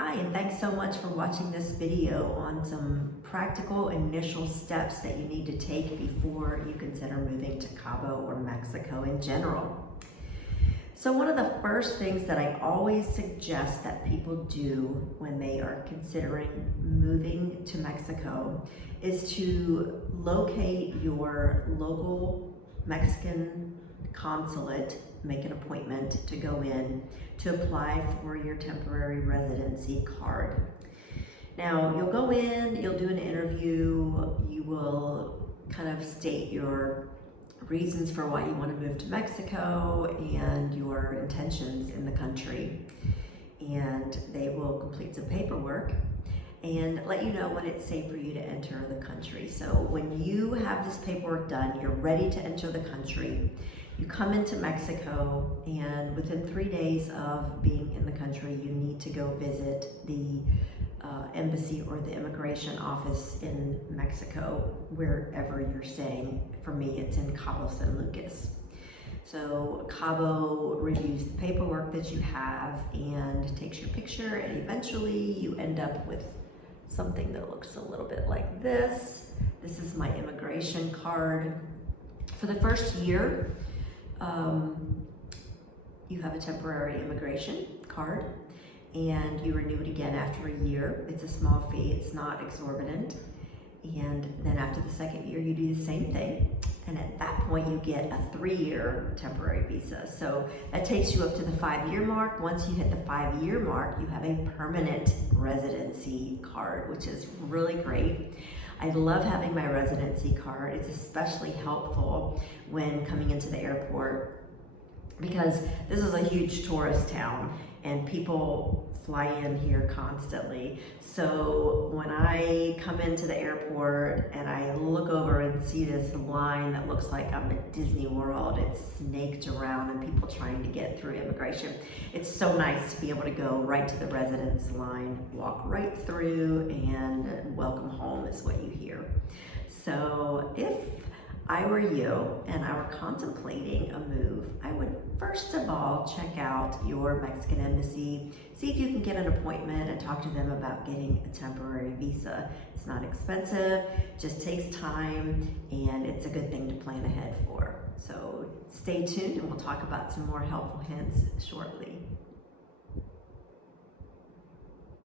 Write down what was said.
Hi, and thanks so much for watching this video on some practical initial steps that you need to take before you consider moving to Cabo or Mexico in general. So one of the first things that I always suggest that people do when they are considering moving to Mexico is to locate your local Mexican consulate, make an appointment to go in to apply for your temporary residency card. Now, you'll go in, you'll do an interview, you will kind of state your reasons for why you want to move to Mexico and your intentions in the country. And they will complete some paperwork and let you know when it's safe for you to enter the country. So when you have this paperwork done, you're ready to enter the country. You come into Mexico, and within 3 days of being in the country, you need to go visit the embassy or the immigration office in Mexico, wherever you're staying. For me, it's in Cabo San Lucas. So Cabo reviews the paperwork that you have and takes your picture, and eventually you end up with something that looks a little bit like this. This is my immigration card. For the first year, you have a temporary immigration card, and you renew it again after a year. It's a small fee, it's not exorbitant. And then after the second year, you do the same thing. And at that point, you get a 3-year temporary visa. So that takes you up to the 5-year mark. Once you hit the 5-year mark, you have a permanent residency card, which is really great. I love having my residency card. It's especially helpful when coming into the airport because this is a huge tourist town and people fly in here constantly. So when I come into the airport and I look over and see this line that looks like I'm at Disney World, it's snaked around and people trying to get through immigration. It's so nice to be able to go right to the residence line, walk right through, and welcome home is what you hear. So if I were you and I were contemplating a move, I would first of all check out your Mexican embassy, see if you can get an appointment and talk to them about getting a temporary visa. It's not expensive, just takes time, and it's a good thing to plan ahead for. So stay tuned and we'll talk about some more helpful hints shortly.